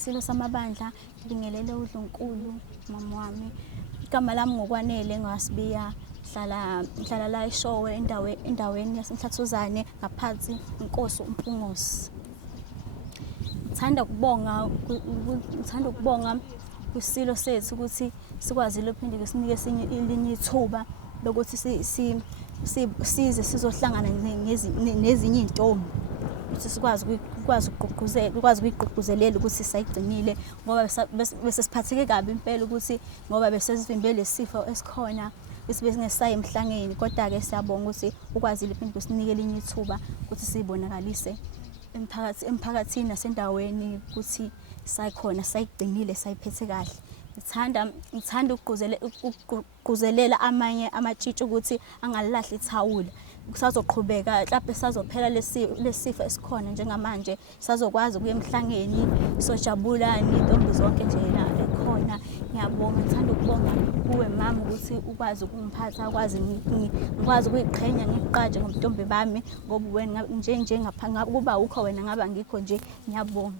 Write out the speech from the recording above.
Silo samabandla ngibingelele uNdlunkulu mama wami. Igama lami ngokwanele ngasibiya ngihlala la eShowe endaweni yaseMhlathuzane ngaphansi inkosi uMpungusi. Ngithanda ukubonga kwisilo sethu ukuthi sikwazile uphinde sinike elinye ithuba lokuthi size sizohlangana nezinye intombi ukuthi sikwazi ukuyigqugquzelela ukuthi sayigcinile ngoba bese siphatheke kabi impela ukuthi ngoba besesivimbe lesifo esikhona besingesayi emhlangeni, kodwa-ke siyabonga ukuthi ukwazile uphinde usinike elinye ithuba ukuthi sibonakalise emphakathini nasendaweni ukuthi sayikhona, sayigcinile, sayiphethe kahle. Ngithanda ukugquzelela amanye amatshitshi ukuthi angalilahli ithawula. Kusazoqhubeka mhlawumbe sazophela lesifo esikhona njengamanje, sazokwazi ukuya emhlangeni sojabula ney'ntombi zonke nje la ekhona. Ngiyabonga, ngithanda ukubonga kuwe mama ukuthi ukwazi ukungiphatha, ngikwazi ukuyiqhenya ngiy'gqaje ngobuntombi bami ngoba wena kuba awukho wena ngaba ngikho nje. Ngiyabonga.